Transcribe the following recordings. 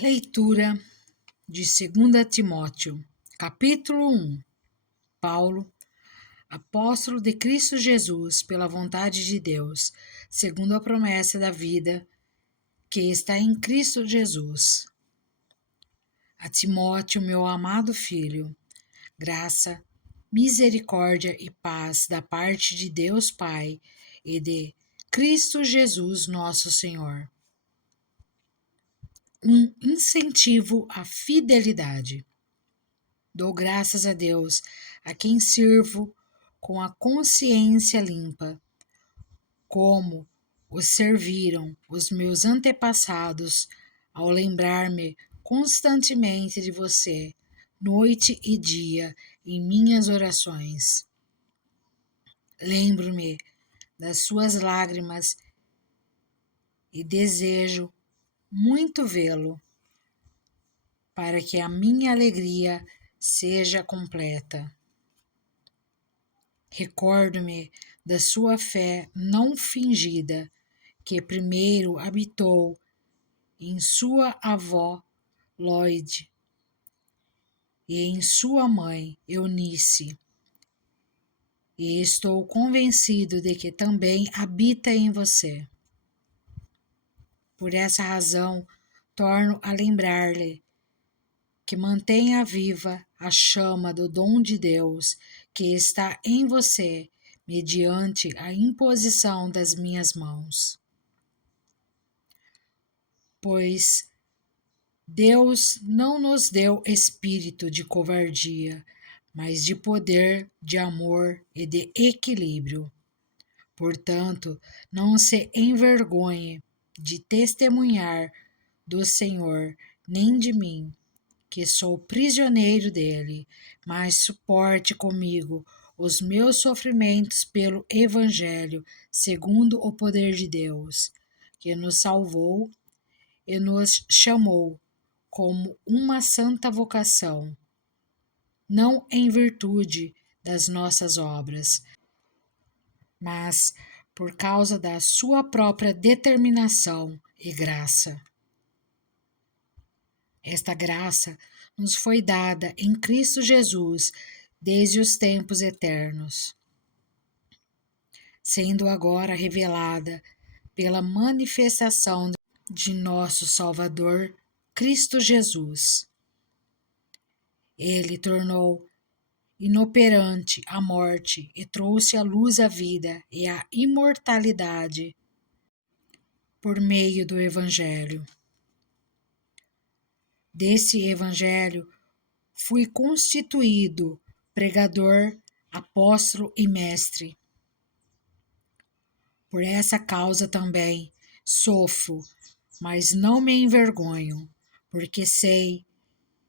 Leitura de 2 Timóteo, capítulo 1. Paulo, apóstolo de Cristo Jesus, pela vontade de Deus, segundo a promessa da vida que está em Cristo Jesus. A Timóteo, meu amado filho, graça, misericórdia e paz da parte de Deus Pai e de Cristo Jesus, nosso Senhor. Um incentivo à fidelidade. Dou graças a Deus, a quem sirvo com a consciência limpa, como os serviram os meus antepassados, ao lembrar-me constantemente de você, noite e dia, em minhas orações. Lembro-me das suas lágrimas e desejo muito vê-lo, para que a minha alegria seja completa. Recordo-me da sua fé não fingida, que primeiro habitou em sua avó Lloyd e em sua mãe Eunice, e estou convencido de que também habita em você. Por essa razão, torno a lembrar-lhe que mantenha viva a chama do dom de Deus que está em você, mediante a imposição das minhas mãos. Pois Deus não nos deu espírito de covardia, mas de poder, de amor e de equilíbrio. Portanto, não se envergonhe de testemunhar do Senhor, nem de mim, que sou prisioneiro dele, mas suporte comigo os meus sofrimentos pelo Evangelho, segundo o poder de Deus, que nos salvou e nos chamou como uma santa vocação, não em virtude das nossas obras, mas por causa da sua própria determinação e graça. Esta graça nos foi dada em Cristo Jesus desde os tempos eternos, sendo agora revelada pela manifestação de nosso Salvador, Cristo Jesus. Ele tornou inoperante a morte e trouxe à luz a vida e a imortalidade por meio do Evangelho. Desse Evangelho fui constituído pregador, apóstolo e mestre. Por essa causa também sofro, mas não me envergonho, porque sei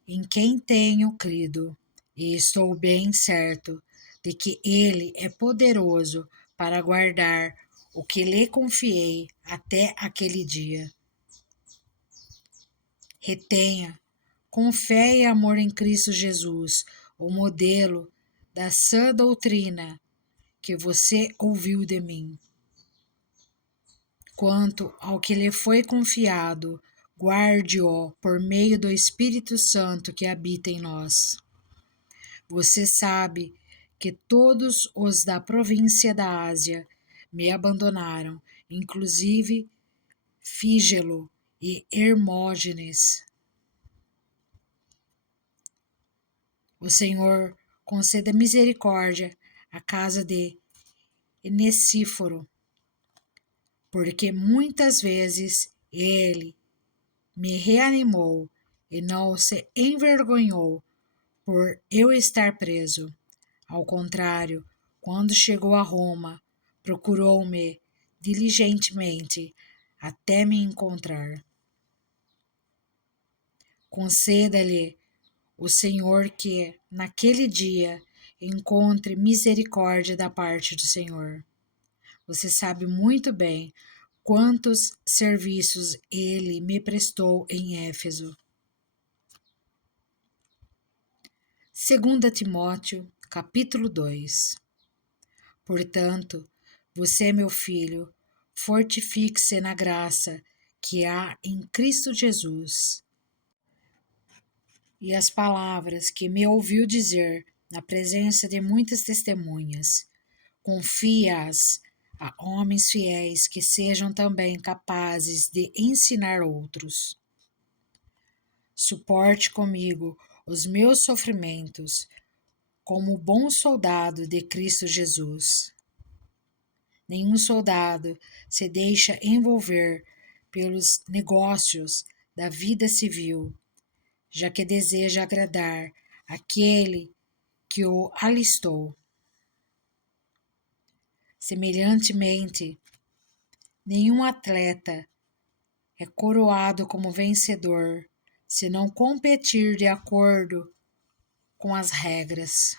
em quem tenho crido, e estou bem certo de que Ele é poderoso para guardar o que lhe confiei até aquele dia. Retenha, com fé e amor em Cristo Jesus, o modelo da sã doutrina que você ouviu de mim. Quanto ao que lhe foi confiado, guarde-o por meio do Espírito Santo que habita em nós. Você sabe que todos os da província da Ásia me abandonaram, inclusive Fígelo e Hermógenes. O Senhor conceda misericórdia à casa de Enesíforo, porque muitas vezes ele me reanimou e não se envergonhou por eu estar preso. Ao contrário, quando chegou a Roma, procurou-me diligentemente até me encontrar. Conceda-lhe o Senhor que, naquele dia, encontre misericórdia da parte do Senhor. Você sabe muito bem quantos serviços ele me prestou em Éfeso. 2 Timóteo, capítulo 2. Portanto, você, meu filho, fortifique-se na graça que há em Cristo Jesus. e as palavras que me ouviu dizer na presença de muitas testemunhas, confia-as a homens fiéis que sejam também capazes de ensinar outros. Suporte comigo os meus sofrimentos como bom soldado de Cristo Jesus. Nenhum soldado se deixa envolver pelos negócios da vida civil, já que deseja agradar aquele que o alistou. Semelhantemente, nenhum atleta é coroado como vencedor se não competir de acordo com as regras.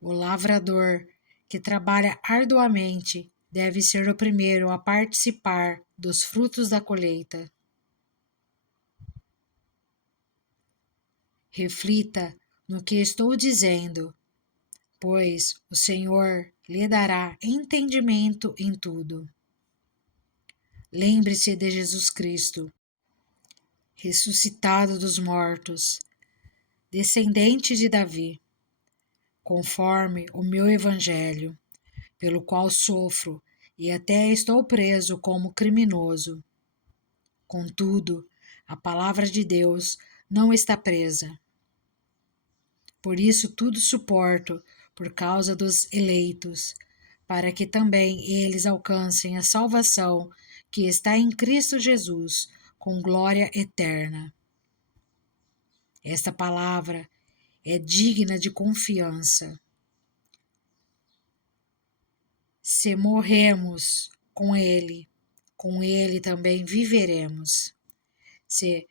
O lavrador que trabalha arduamente deve ser o primeiro a participar dos frutos da colheita. Reflita no que estou dizendo, pois o Senhor lhe dará entendimento em tudo. Lembre-se de Jesus Cristo, ressuscitado dos mortos, descendente de Davi, conforme o meu evangelho, pelo qual sofro e até estou preso como criminoso. Contudo, a palavra de Deus não está presa. Por isso tudo suporto por causa dos eleitos, para que também eles alcancem a salvação que está em Cristo Jesus, com glória eterna. Esta palavra é digna de confiança. Se morremos com Ele também viveremos. Se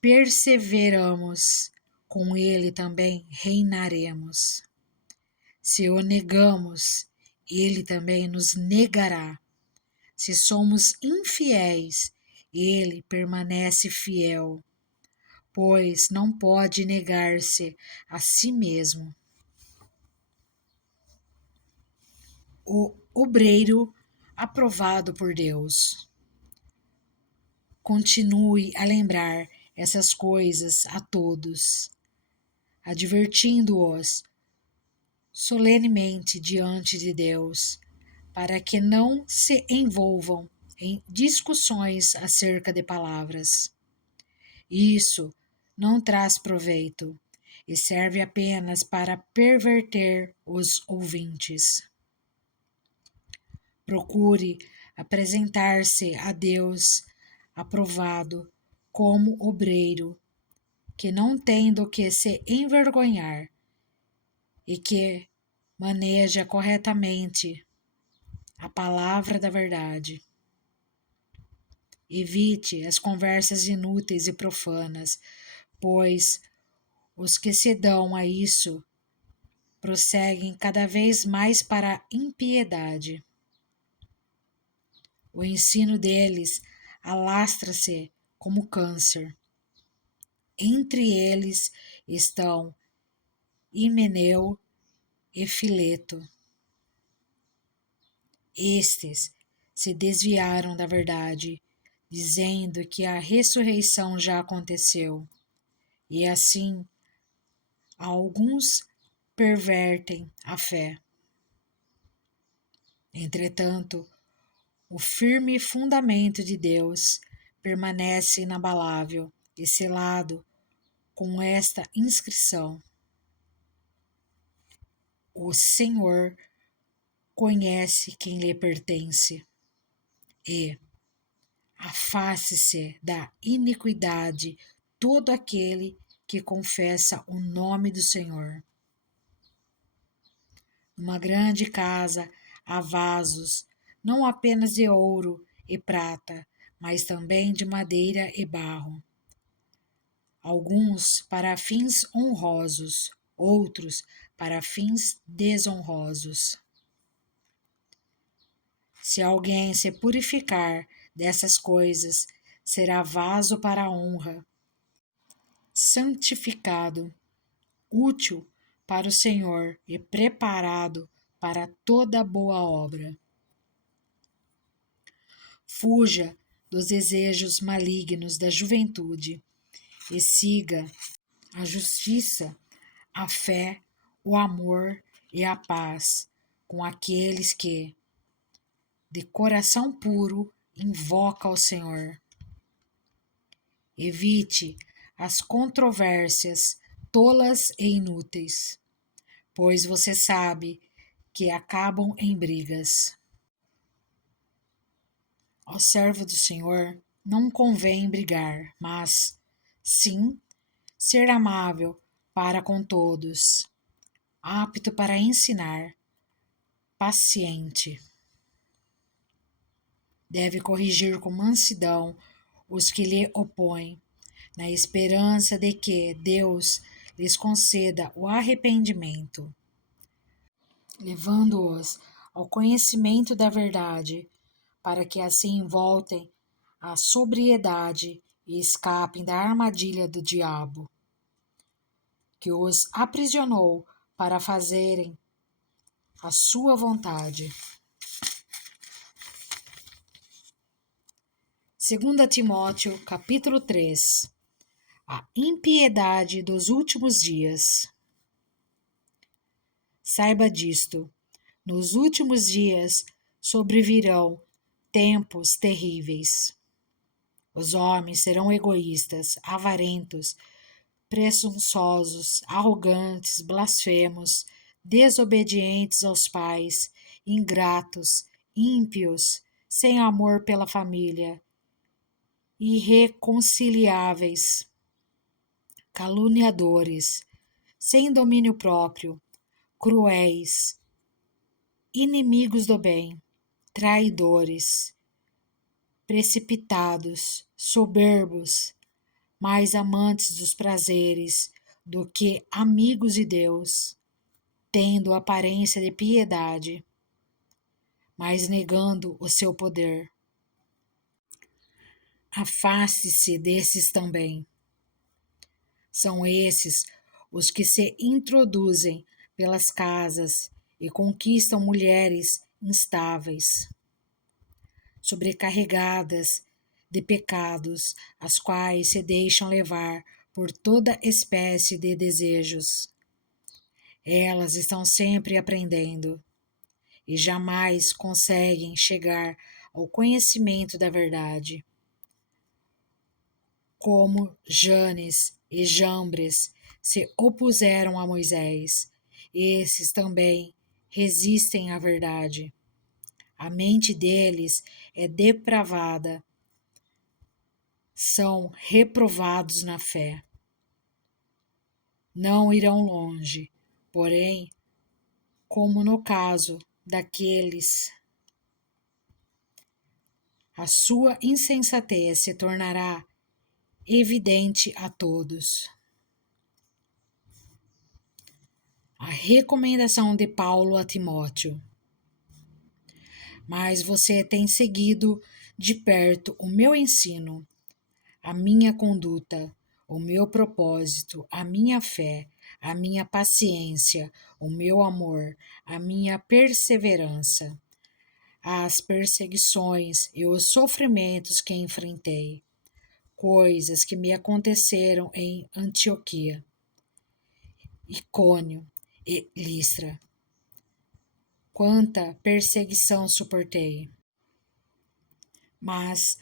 perseveramos, com Ele também reinaremos. Se o negamos, Ele também nos negará. Se somos infiéis, Ele permanece fiel, pois não pode negar-se a si mesmo. O obreiro aprovado por Deus. Continue a lembrar essas coisas a todos, advertindo-os solenemente diante de Deus, para que não se envolvam em discussões acerca de palavras. Isso não traz proveito e serve apenas para perverter os ouvintes. Procure apresentar-se a Deus aprovado como obreiro, que não tem do que se envergonhar e que maneja corretamente a palavra da verdade. Evite as conversas inúteis e profanas, pois os que se dão a isso prosseguem cada vez mais para a impiedade. O ensino deles alastra-se como câncer. Entre eles estão Himeneu e Fileto. Estes se desviaram da verdade, dizendo que a ressurreição já aconteceu, e assim alguns pervertem a fé. Entretanto, o firme fundamento de Deus permanece inabalável e selado com esta inscrição: o Senhor conhece quem lhe pertence, e afaste-se da iniquidade todo aquele que confessa o nome do Senhor. Numa grande casa há vasos, não apenas de ouro e prata, mas também de madeira e barro. Alguns para fins honrosos, outros para fins desonrosos. Se alguém se purificar dessas coisas, será vaso para a honra, santificado, útil para o Senhor e preparado para toda boa obra. Fuja dos desejos malignos da juventude e siga a justiça, a fé, o amor e a paz com aqueles que, de coração puro, invocam ao Senhor. Evite as controvérsias tolas e inúteis, pois você sabe que acabam em brigas. Ao servo do Senhor não convém brigar, mas, sim, ser amável para com todos, apto para ensinar, paciente. Deve corrigir com mansidão os que lhe opõem, na esperança de que Deus lhes conceda o arrependimento, levando-os ao conhecimento da verdade, para que assim voltem à sobriedade e escapem da armadilha do diabo, que os aprisionou para fazerem a sua vontade. 2 Timóteo, capítulo 3. A impiedade dos últimos dias. Saiba disto: nos últimos dias sobrevirão tempos terríveis. Os homens serão egoístas, avarentos, presunçosos, arrogantes, blasfemos, desobedientes aos pais, ingratos, ímpios, sem amor pela família, irreconciliáveis, caluniadores, sem domínio próprio, cruéis, inimigos do bem, traidores, precipitados, soberbos, mais amantes dos prazeres do que amigos de Deus, tendo aparência de piedade, mas negando o seu poder. Afaste-se desses também. São esses os que se introduzem pelas casas e conquistam mulheres instáveis, sobrecarregadas de pecados, as quais se deixam levar por toda espécie de desejos. Elas estão sempre aprendendo e jamais conseguem chegar ao conhecimento da verdade. Como Janes e Jambres se opuseram a Moisés, esses também resistem à verdade. A mente deles é depravada, são reprovados na fé. Não irão longe, porém, como no caso daqueles, a sua insensatez se tornará evidente a todos. A recomendação de Paulo a Timóteo. Mas você tem seguido de perto o meu ensino, a minha conduta, o meu propósito, a minha fé, a minha paciência, o meu amor, a minha perseverança, as perseguições e os sofrimentos que enfrentei, coisas que me aconteceram em Antioquia, Icônio e Listra. Quanta perseguição suportei! Mas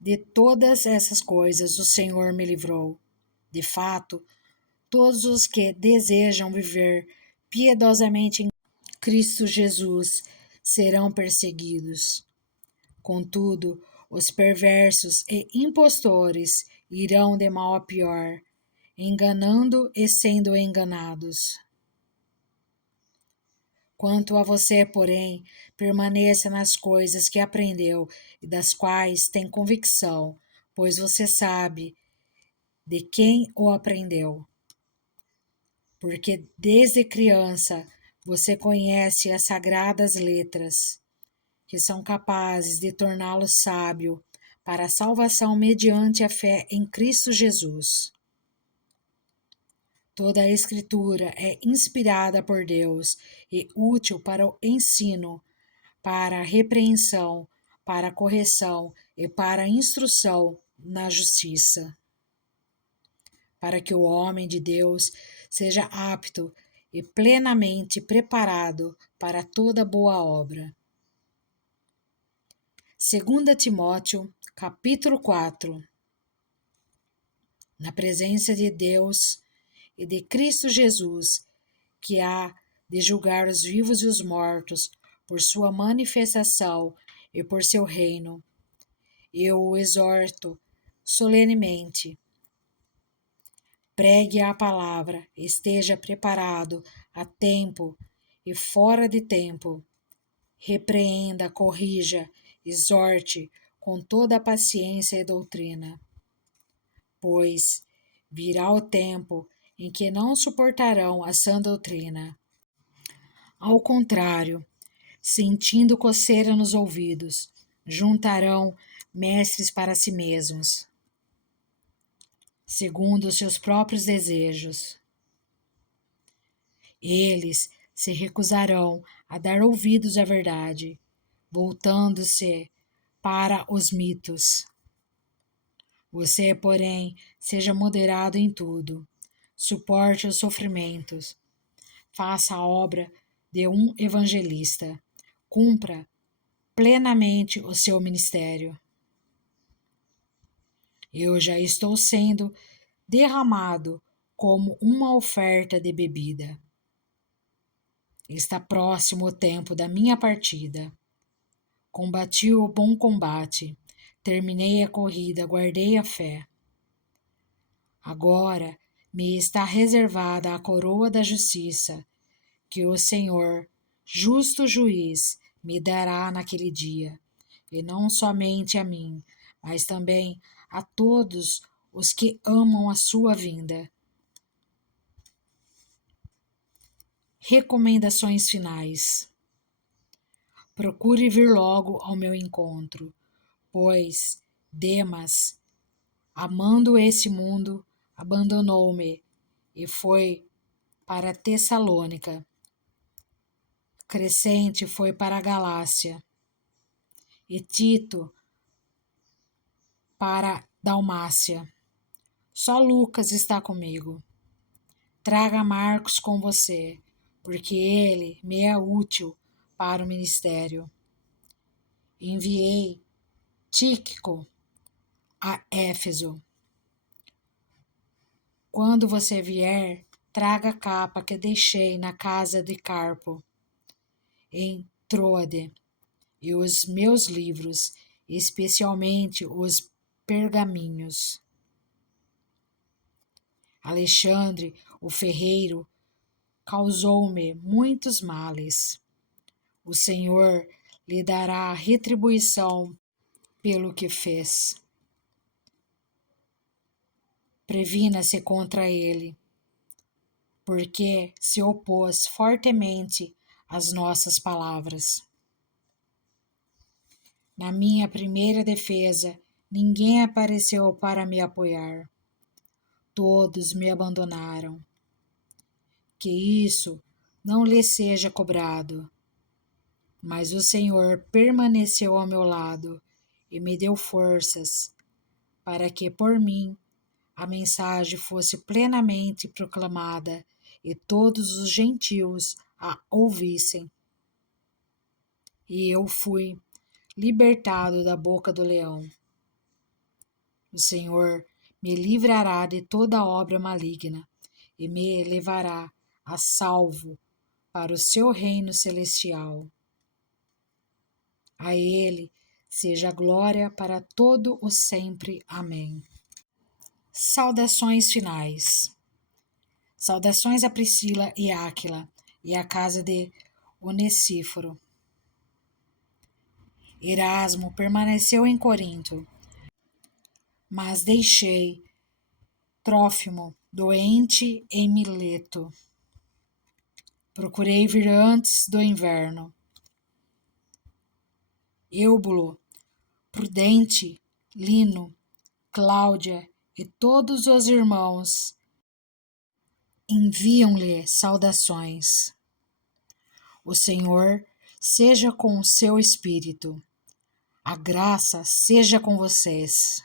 de todas essas coisas o Senhor me livrou. De fato, todos os que desejam viver piedosamente em Cristo Jesus serão perseguidos. Contudo, os perversos e impostores irão de mal a pior, enganando e sendo enganados. Quanto a você, porém, permaneça nas coisas que aprendeu e das quais tem convicção, pois você sabe de quem o aprendeu. Porque desde criança você conhece as sagradas letras, que são capazes de torná-lo sábio para a salvação mediante a fé em Cristo Jesus. Toda a Escritura é inspirada por Deus e útil para o ensino, para a repreensão, para a correção e para a instrução na justiça, para que o homem de Deus seja apto e plenamente preparado para toda boa obra. 2 Timóteo, capítulo 4. Na presença de Deus e de Cristo Jesus, que há de julgar os vivos e os mortos por sua manifestação e por seu reino, eu o exorto solenemente. Pregue a palavra, esteja preparado a tempo e fora de tempo. Repreenda, corrija, exorte com toda a paciência e doutrina. Pois virá o tempo em que não suportarão a sã doutrina. Ao contrário, sentindo coceira nos ouvidos, juntarão mestres para si mesmos, segundo os seus próprios desejos. Eles se recusarão a dar ouvidos à verdade, voltando-se para os mitos. Você, porém, seja moderado em tudo, suporte os sofrimentos, faça a obra de um evangelista, cumpra plenamente o seu ministério. Eu já estou sendo derramado como uma oferta de bebida. Está próximo o tempo da minha partida. Combati o bom combate, terminei a corrida, guardei a fé. Agora me está reservada a coroa da justiça, que o Senhor, justo juiz, me dará naquele dia, e não somente a mim, mas também a todos os que amam a sua vinda. Recomendações finais. Procure vir logo ao meu encontro, pois Demas, amando esse mundo, abandonou-me e foi para Tessalônica. Crescente foi para a Galácia e Tito para Dalmácia. Só Lucas está comigo. Traga Marcos com você, porque ele me é útil para o ministério. Enviei Tíquico a Éfeso. Quando você vier, traga a capa que deixei na casa de Carpo, em Troade, e os meus livros, especialmente os pergaminhos. Alexandre, o ferreiro, causou-me muitos males. O Senhor lhe dará retribuição pelo que fez. Previna-se contra ele, porque se opôs fortemente às nossas palavras. Na minha primeira defesa, ninguém apareceu para me apoiar. Todos me abandonaram. Que isso não lhe seja cobrado. Mas o Senhor permaneceu ao meu lado e me deu forças para que por mim a mensagem fosse plenamente proclamada e todos os gentios a ouvissem. E eu fui libertado da boca do leão. O Senhor me livrará de toda obra maligna e me levará a salvo para o seu reino celestial. A Ele seja glória para todo o sempre. Amém. Saudações finais. Saudações a Priscila e Áquila e à casa de Onesíforo. Erasmo permaneceu em Corinto, mas deixei Trófimo doente em Mileto. Procurei vir antes do inverno. Eubulo, Prudente, Lino, Cláudia e todos os irmãos enviam-lhe saudações. O Senhor seja com o seu espírito. A graça seja com vocês.